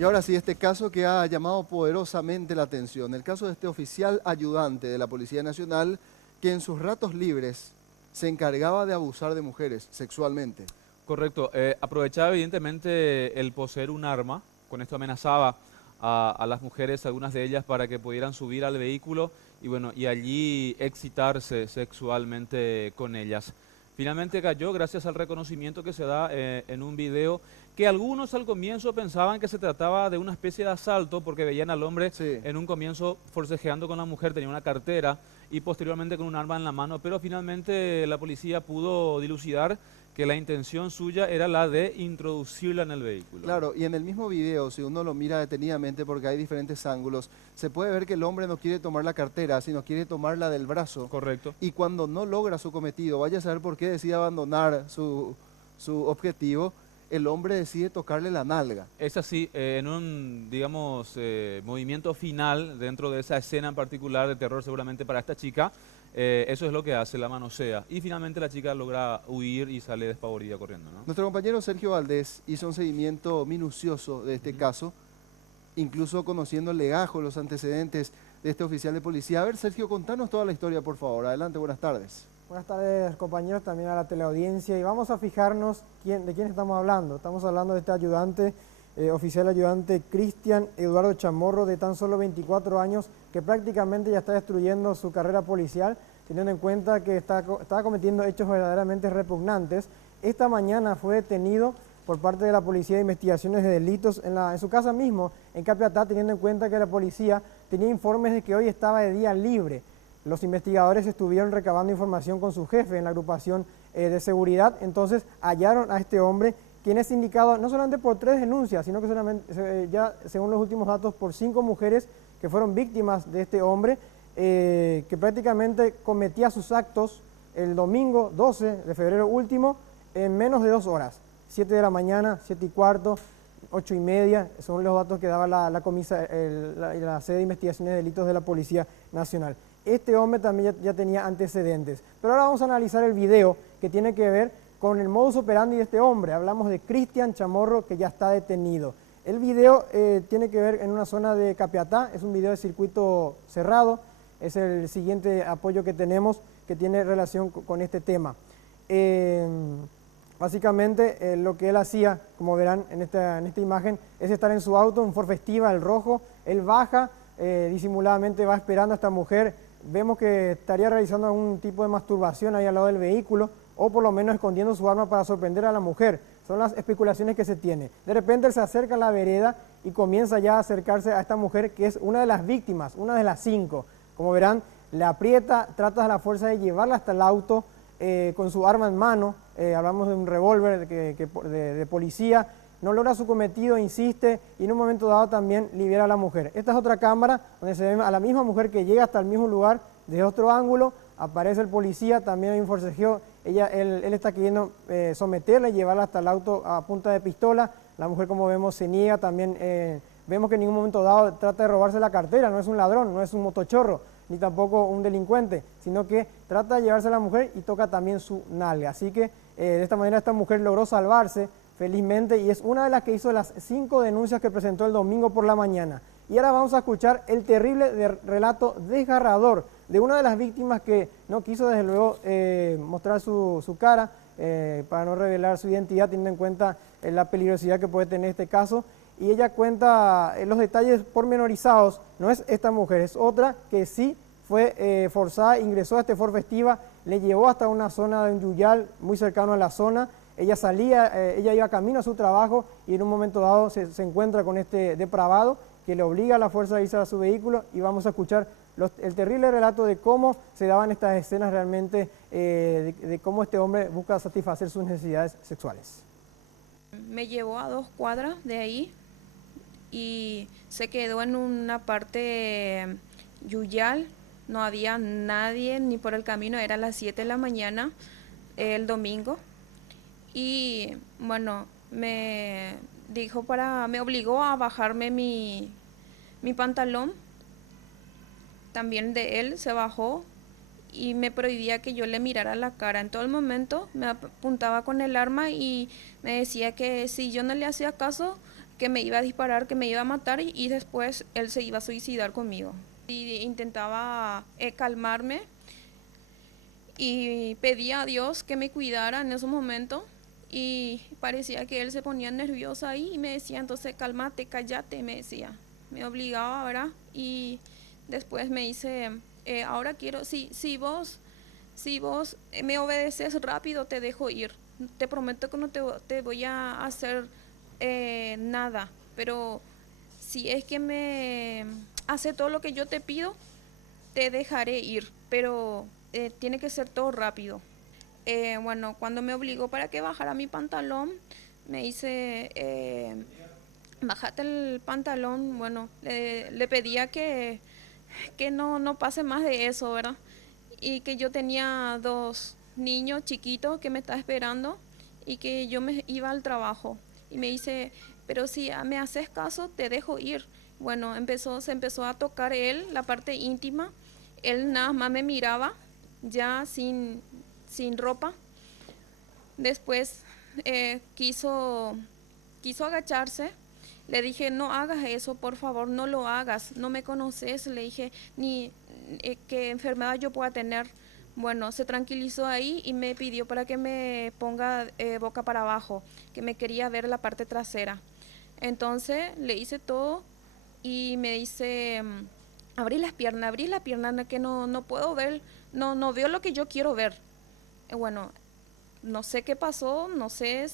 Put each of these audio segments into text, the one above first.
Y ahora sí, este caso que ha llamado poderosamente la atención, el caso de este oficial ayudante de la Policía Nacional que en sus ratos libres se encargaba de abusar de mujeres sexualmente. Correcto. Aprovechaba evidentemente el poseer un arma, con esto amenazaba a las mujeres, algunas de ellas, para que pudieran subir al vehículo y bueno, y allí excitarse sexualmente con ellas. Finalmente cayó gracias al reconocimiento que se da en un video que algunos al comienzo pensaban que se trataba de una especie de asalto porque veían al hombre Sí. en un comienzo forcejeando con la mujer, tenía una cartera y posteriormente con un arma en la mano, pero finalmente la policía pudo dilucidar que la intención suya era la de introducirla en el vehículo. Claro, y en el mismo video, si uno lo mira detenidamente porque hay diferentes ángulos, se puede ver que el hombre no quiere tomar la cartera, sino quiere tomarla del brazo. Correcto. Y cuando no logra su cometido, vaya a saber por qué decide abandonar su objetivo, el hombre decide tocarle la nalga. Es así, en un, digamos, movimiento final dentro de esa escena en particular de terror seguramente para esta chica, eso es lo que hace, la manosea. Y finalmente la chica logra huir y sale despavorida corriendo, ¿no? Nuestro compañero Sergio Valdés hizo un seguimiento minucioso de este Ujú. caso, incluso conociendo el legajo, los antecedentes de este oficial de policía. A ver, Sergio, contanos toda la historia, por favor. Adelante, buenas tardes. Buenas tardes, compañeros, también a la teleaudiencia. Y vamos a fijarnos de quién estamos hablando. Estamos hablando de este ayudante, oficial ayudante Cristian Eduardo Chamorro, de tan solo 24 años, que prácticamente ya está destruyendo su carrera policial, teniendo en cuenta que estaba cometiendo hechos verdaderamente repugnantes. Esta mañana fue detenido por parte de la Policía de Investigaciones de Delitos en su casa mismo, en Capiatá, teniendo en cuenta que la policía tenía informes de que hoy estaba de día libre. Los investigadores estuvieron recabando información con su jefe en la agrupación de seguridad, entonces hallaron a este hombre, quien es indicado no solamente por 3 denuncias, sino que ya según los últimos datos por 5 mujeres que fueron víctimas de este hombre, que prácticamente cometía sus actos el domingo 12 de febrero último en menos de 2 horas, 7 de la mañana, 7 y cuarto, 8 y media, son los datos que daba la sede de investigaciones de delitos de la Policía Nacional. Este hombre también ya tenía antecedentes. Pero ahora vamos a analizar el video que tiene que ver con el modus operandi de este hombre. Hablamos de Cristian Chamorro, que ya está detenido. El video tiene que ver en una zona de Capiatá, es un video de circuito cerrado, es el siguiente apoyo que tenemos que tiene relación con este tema. Básicamente lo que él hacía, como verán en esta imagen, es estar en su auto, un Ford Festiva, el rojo. Él baja, disimuladamente va esperando a esta mujer. Vemos que estaría realizando algún tipo de masturbación ahí al lado del vehículo, o por lo menos escondiendo su arma para sorprender a la mujer. Son las especulaciones que se tiene. De repente él se acerca a la vereda y comienza ya a acercarse a esta mujer, que es una de las víctimas, una de las 5. Como verán, la aprieta, trata a la fuerza de llevarla hasta el auto con su arma en mano. Hablamos de un revólver de policía. No logra su cometido, insiste, y en un momento dado también libera a la mujer. Esta es otra cámara donde se ve a la misma mujer que llega hasta el mismo lugar, desde otro ángulo, aparece el policía, también hay un forcejeo, él está queriendo someterla y llevarla hasta el auto a punta de pistola. La mujer, como vemos, se niega, también vemos que en ningún momento dado trata de robarse la cartera, no es un ladrón, no es un motochorro, ni tampoco un delincuente, sino que trata de llevarse a la mujer y toca también su nalga. Así que de esta manera esta mujer logró salvarse, felizmente, y es una de las que hizo las 5 denuncias que presentó el domingo por la mañana. Y ahora vamos a escuchar el terrible relato desgarrador de una de las víctimas que no quiso desde luego mostrar su cara para no revelar su identidad, teniendo en cuenta la peligrosidad que puede tener este caso. Y ella cuenta los detalles pormenorizados. No es esta mujer, es otra que sí fue forzada, ingresó a este Ford Festiva, le llevó hasta una zona de un yuyal muy cercano a la zona. Ella ella iba camino a su trabajo y en un momento dado se encuentra con este depravado que le obliga a la fuerza a irse a su vehículo, y vamos a escuchar el terrible relato de cómo se daban estas escenas realmente, de cómo este hombre busca satisfacer sus necesidades sexuales. Me llevó a 2 cuadras de ahí y se quedó en una parte yuyal, no había nadie ni por el camino, eran las 7 de la mañana el domingo. Y bueno, me obligó a bajarme mi pantalón, también de él se bajó y me prohibía que yo le mirara la cara. En todo el momento me apuntaba con el arma y me decía que si yo no le hacía caso, que me iba a disparar, que me iba a matar y después él se iba a suicidar conmigo. Y intentaba calmarme y pedía a Dios que me cuidara en esos momentos y parecía que él se ponía nervioso ahí y me decía, entonces cálmate, cállate, me decía. Me obligaba, ¿verdad? Y después me dice, ahora quiero, si vos me obedeces rápido, te dejo ir. Te prometo que no te voy a hacer nada, pero si es que me hace todo lo que yo te pido, te dejaré ir, pero tiene que ser todo rápido. Bueno, cuando me obligó para que bajara mi pantalón, me dice, bájate el pantalón. Bueno, le pedía que no pase más de eso, ¿verdad? Y que yo tenía 2 niños chiquitos que me estaban esperando y que yo me iba al trabajo. Y me dice, pero si me haces caso, te dejo ir. Bueno, se empezó a tocar él, la parte íntima. Él nada más me miraba, ya sin ropa. Después quiso agacharse. Le dije, no hagas eso, por favor, no lo hagas. No me conoces, le dije, ni qué enfermedad yo pueda tener. Bueno, se tranquilizó ahí y me pidió para que me ponga boca para abajo, que me quería ver la parte trasera. Entonces le hice todo y me dice, abrí las piernas, que no puedo ver, no veo lo que yo quiero ver. Bueno, no sé qué pasó, no sé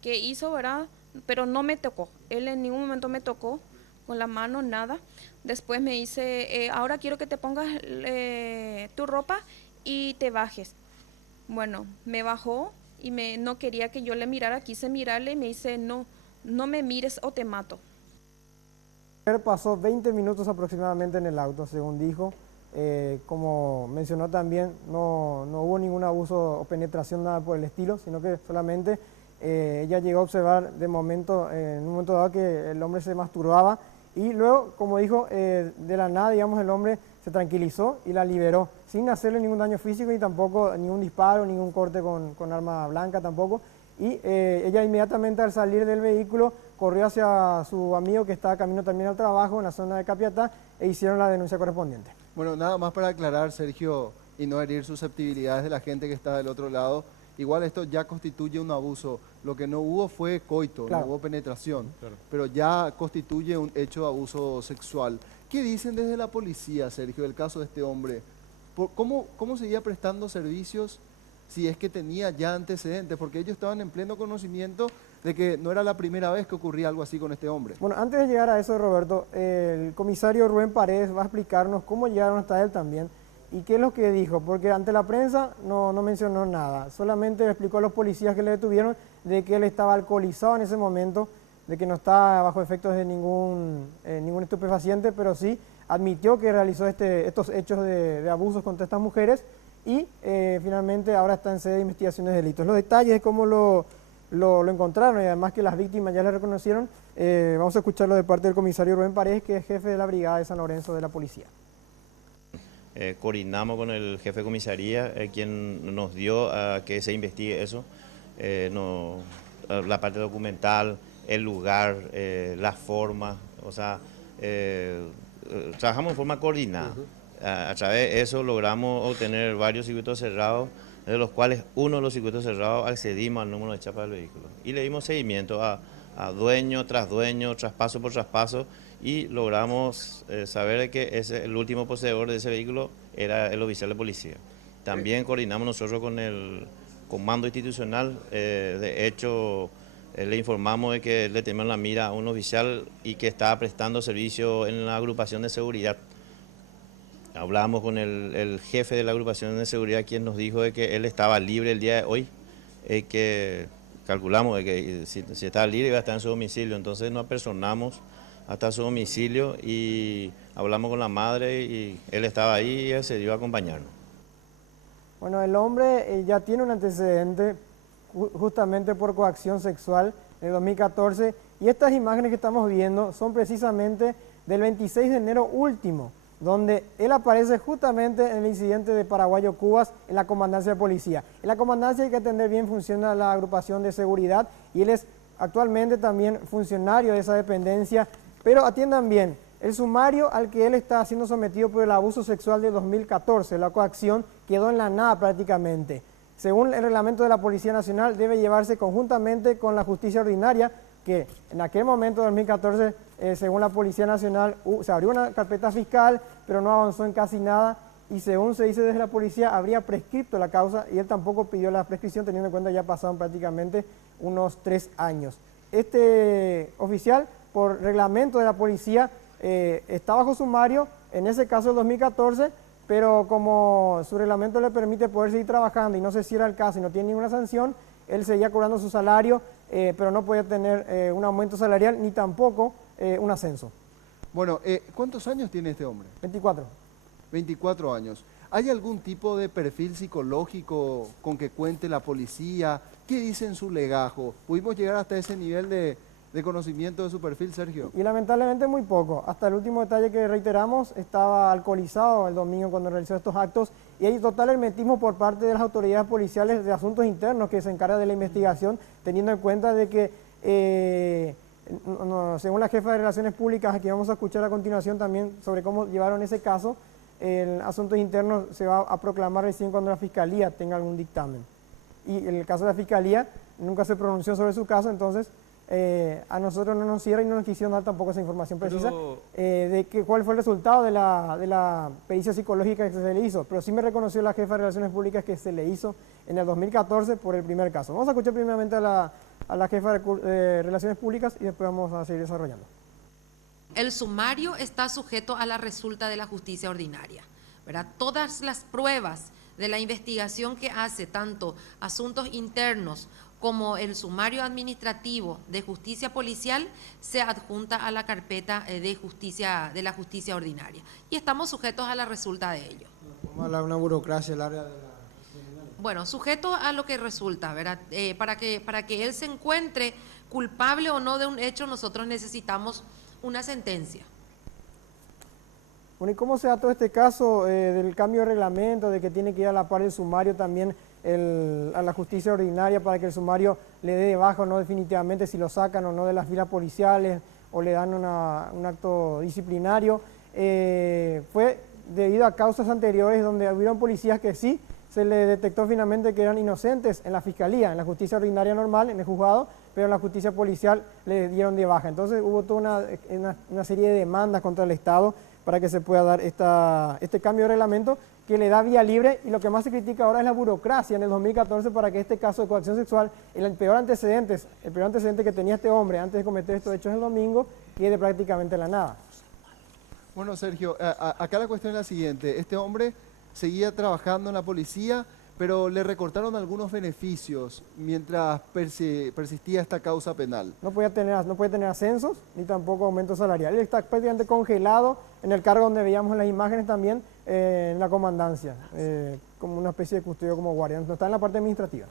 qué hizo, ¿verdad? Pero no me tocó, él en ningún momento me tocó con la mano, nada. Después me dice, ahora quiero que te pongas tu ropa y te bajes. Bueno, me bajó y no quería que yo le mirara, quise mirarle y me dice, no me mires o te mato. Pasó 20 minutos aproximadamente en el auto, según dijo. Como mencionó también, no hubo ningún abuso o penetración, nada por el estilo, sino que solamente ella llegó a observar en un momento dado que el hombre se masturbaba y luego, como dijo, de la nada, digamos, el hombre se tranquilizó y la liberó, sin hacerle ningún daño físico y tampoco ningún disparo, ningún corte con arma blanca tampoco. Y ella inmediatamente al salir del vehículo corrió hacia su amigo que estaba camino también al trabajo en la zona de Capiatá e hicieron la denuncia correspondiente. Bueno, nada más para aclarar, Sergio, y no herir susceptibilidades de la gente que está del otro lado, igual esto ya constituye un abuso. Lo que no hubo fue coito, claro, no hubo penetración, Claro. pero ya constituye un hecho de abuso sexual. ¿Qué dicen desde la policía, Sergio, del caso de este hombre? ¿Cómo seguía prestando servicios si es que tenía ya antecedentes? Porque ellos estaban en pleno conocimiento de que no era la primera vez que ocurría algo así con este hombre. Bueno, antes de llegar a eso, Roberto, el comisario Rubén Paredes va a explicarnos cómo llegaron hasta él también y qué es lo que dijo, porque ante la prensa no mencionó nada, solamente le explicó a los policías que le detuvieron de que él estaba alcoholizado en ese momento, de que no estaba bajo efectos de ningún estupefaciente, pero sí admitió que realizó estos hechos de abusos contra estas mujeres y finalmente ahora está en sede de investigaciones de delitos. Los detalles de cómo lo encontraron y además que las víctimas ya le reconocieron, vamos a escucharlo de parte del comisario Rubén Paredes, que es jefe de la brigada de San Lorenzo de la policía. Coordinamos con el jefe de comisaría, quien nos dio a que se investigue eso, la parte documental, el lugar, la forma, o sea, trabajamos en forma coordinada. A través de eso logramos obtener varios circuitos cerrados, de los cuales uno de los circuitos cerrados accedimos al número de chapa del vehículo. Y le dimos seguimiento a dueño, traspaso por traspaso, y logramos saber que el último poseedor de ese vehículo era el oficial de policía. También coordinamos nosotros con el comando institucional, de hecho le informamos de que le teníamos la mira a un oficial y que estaba prestando servicio en la agrupación de seguridad. Hablamos con el jefe de la agrupación de seguridad, quien nos dijo de que él estaba libre el día de hoy, que calculamos de que si estaba libre iba a estar en su domicilio, entonces nos apersonamos hasta su domicilio y hablamos con la madre y él estaba ahí y accedió a acompañarnos. Bueno, el hombre ya tiene un antecedente justamente por coacción sexual en el 2014 y estas imágenes que estamos viendo son precisamente del 26 de enero último, donde él aparece justamente en el incidente de Paraguayo Cubas en la comandancia de policía. En la comandancia hay que atender bien, funciona la agrupación de seguridad y él es actualmente también funcionario de esa dependencia, pero atiendan bien, el sumario al que él está siendo sometido por el abuso sexual de 2014, la coacción, quedó en la nada prácticamente. Según el reglamento de la Policía Nacional, debe llevarse conjuntamente con la justicia ordinaria, que en aquel momento, 2014, según la Policía Nacional, se abrió una carpeta fiscal, pero no avanzó en casi nada, y según se dice desde la policía, habría prescripto la causa, y él tampoco pidió la prescripción, teniendo en cuenta que ya pasaron prácticamente unos 3 años. Este oficial, por reglamento de la policía, está bajo sumario, en ese caso el 2014, pero como su reglamento le permite poder seguir trabajando y no se cierra el caso y no tiene ninguna sanción, él seguía cobrando su salario, pero no podía tener un aumento salarial ni tampoco un ascenso. Bueno, ¿cuántos años tiene este hombre? 24. 24 años. ¿Hay algún tipo de perfil psicológico con que cuente la policía? ¿Qué dice en su legajo? ¿Pudimos llegar hasta ese nivel de conocimiento de su perfil, Sergio? Y lamentablemente muy poco. Hasta el último detalle que reiteramos, estaba alcoholizado el domingo cuando realizó estos actos, y hay total hermetismo por parte de las autoridades policiales de asuntos internos que se encargan de la investigación, teniendo en cuenta de que, según la jefa de Relaciones Públicas, aquí vamos a escuchar a continuación también sobre cómo llevaron ese caso, el asuntos internos se va a proclamar recién cuando la Fiscalía tenga algún dictamen. Y en el caso de la Fiscalía, nunca se pronunció sobre su caso, entonces a nosotros no nos cierra y no nos quisieron dar tampoco esa información precisa cuál fue el resultado de la pericia psicológica que se le hizo, pero sí me reconoció la jefa de Relaciones Públicas que se le hizo en el 2014 por el primer caso. Vamos a escuchar primeramente a la jefa de Relaciones Públicas y después vamos a seguir desarrollando. El sumario está sujeto a la resulta de la justicia ordinaria, ¿verdad? Todas las pruebas de la investigación que hace tanto asuntos internos como el sumario administrativo de justicia policial se adjunta a la carpeta de la justicia ordinaria y estamos sujetos a la resulta de ello. Vamos a hablar de una burocracia larga de la... Bueno, sujeto a lo que resulta, ¿verdad? Para que él se encuentre culpable o no de un hecho, nosotros necesitamos una sentencia. Bueno, ¿y cómo se da todo este caso del cambio de reglamento, de que tiene que ir a la par del sumario también a la justicia ordinaria para que el sumario le dé de baja o no definitivamente, si lo sacan o no de las filas policiales o le dan un acto disciplinario? Fue debido a causas anteriores donde hubieron policías que sí se le detectó finalmente que eran inocentes en la fiscalía, en la justicia ordinaria normal, en el juzgado, pero en la justicia policial le dieron de baja. Entonces hubo toda una serie de demandas contra el Estado para que se pueda dar este cambio de reglamento que le da vía libre, y lo que más se critica ahora es la burocracia en el 2014 para que este caso de coacción sexual, el peor antecedente que tenía este hombre antes de cometer estos hechos el domingo, quede prácticamente en la nada. Bueno, Sergio, acá la cuestión es la siguiente. Este hombre seguía trabajando en la policía, pero le recortaron algunos beneficios mientras persistía esta causa penal. No puede tener ascensos ni tampoco aumento salarial. Él está prácticamente congelado en el cargo donde veíamos en las imágenes también, en la comandancia, como una especie de custodio como guardia. No está en la parte administrativa.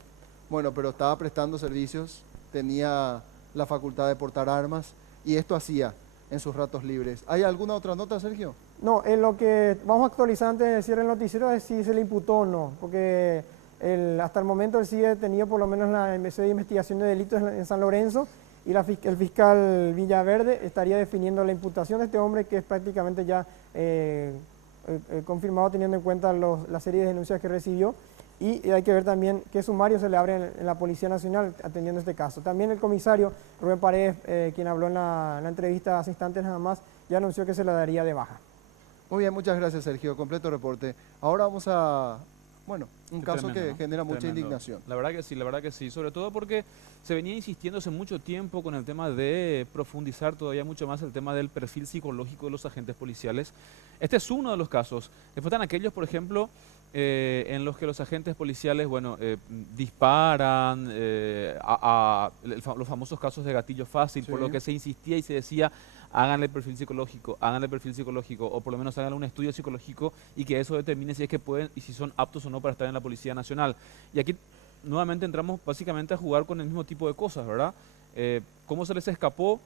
Bueno, pero estaba prestando servicios, tenía la facultad de portar armas y esto hacía en sus ratos libres. ¿Hay alguna otra nota, Sergio? No, lo que vamos a actualizar antes de cierre el noticiero es si se le imputó o no, porque hasta el momento él sigue detenido por lo menos en la sede de investigación de delitos en San Lorenzo, y el fiscal Villaverde estaría definiendo la imputación de este hombre, que es prácticamente ya confirmado teniendo en cuenta la serie de denuncias que recibió, y hay que ver también qué sumario se le abre en la Policía Nacional atendiendo este caso. También el comisario Rubén Paredes, quien habló en la entrevista hace instantes nada más, ya anunció que se le daría de baja. Muy bien, muchas gracias, Sergio. Completo reporte. Ahora vamos a, un caso Tremendo, que ¿no? genera mucha Tremendo. indignación. La verdad que sí, sobre todo porque se venía insistiendo hace mucho tiempo con el tema de profundizar todavía mucho más el tema del perfil psicológico de los agentes policiales. Este es uno de los casos. Después están aquellos, por ejemplo, en los que los agentes policiales, disparan, los famosos casos de gatillo fácil, por lo que se insistía y se decía, háganle perfil psicológico, o por lo menos háganle un estudio psicológico y que eso determine si es que pueden y si son aptos o no para estar en la Policía Nacional. Y aquí nuevamente entramos básicamente a jugar con el mismo tipo de cosas, ¿verdad? ¿Cómo se les escapó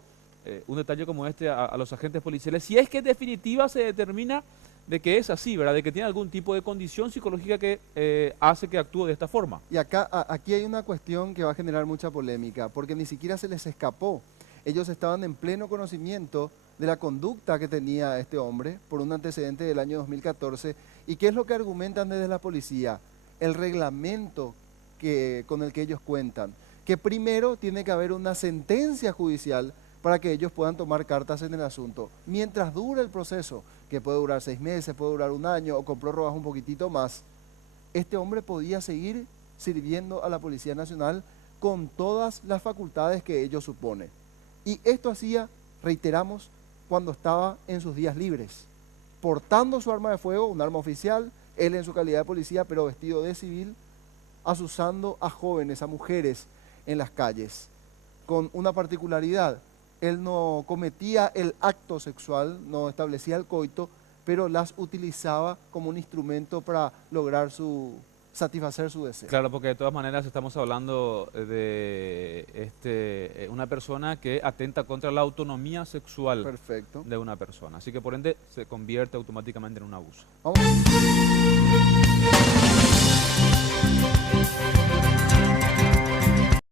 un detalle como este a los agentes policiales? Si es que en definitiva se determina de que es así, ¿verdad? De que tiene algún tipo de condición psicológica que hace que actúe de esta forma. Y aquí hay una cuestión que va a generar mucha polémica, porque ni siquiera se les escapó. Ellos estaban en pleno conocimiento de la conducta que tenía este hombre por un antecedente del año 2014. ¿Y qué es lo que argumentan desde la policía? El reglamento con el que ellos cuentan, que primero tiene que haber una sentencia judicial para que ellos puedan tomar cartas en el asunto. Mientras dure el proceso, que puede durar 6 meses, puede durar un año o con prórrogas un poquitito más, este hombre podía seguir sirviendo a la Policía Nacional con todas las facultades que ello supone. Y esto hacía, reiteramos, cuando estaba en sus días libres, portando su arma de fuego, un arma oficial, él en su calidad de policía, pero vestido de civil, asusando a jóvenes, a mujeres en las calles, con una particularidad: él no cometía el acto sexual, no establecía el coito, pero las utilizaba como un instrumento para lograr satisfacer su deseo. Claro, porque de todas maneras estamos hablando de una persona que atenta contra la autonomía sexual Perfecto. de una persona. Así que por ende se convierte automáticamente en un abuso. Vamos.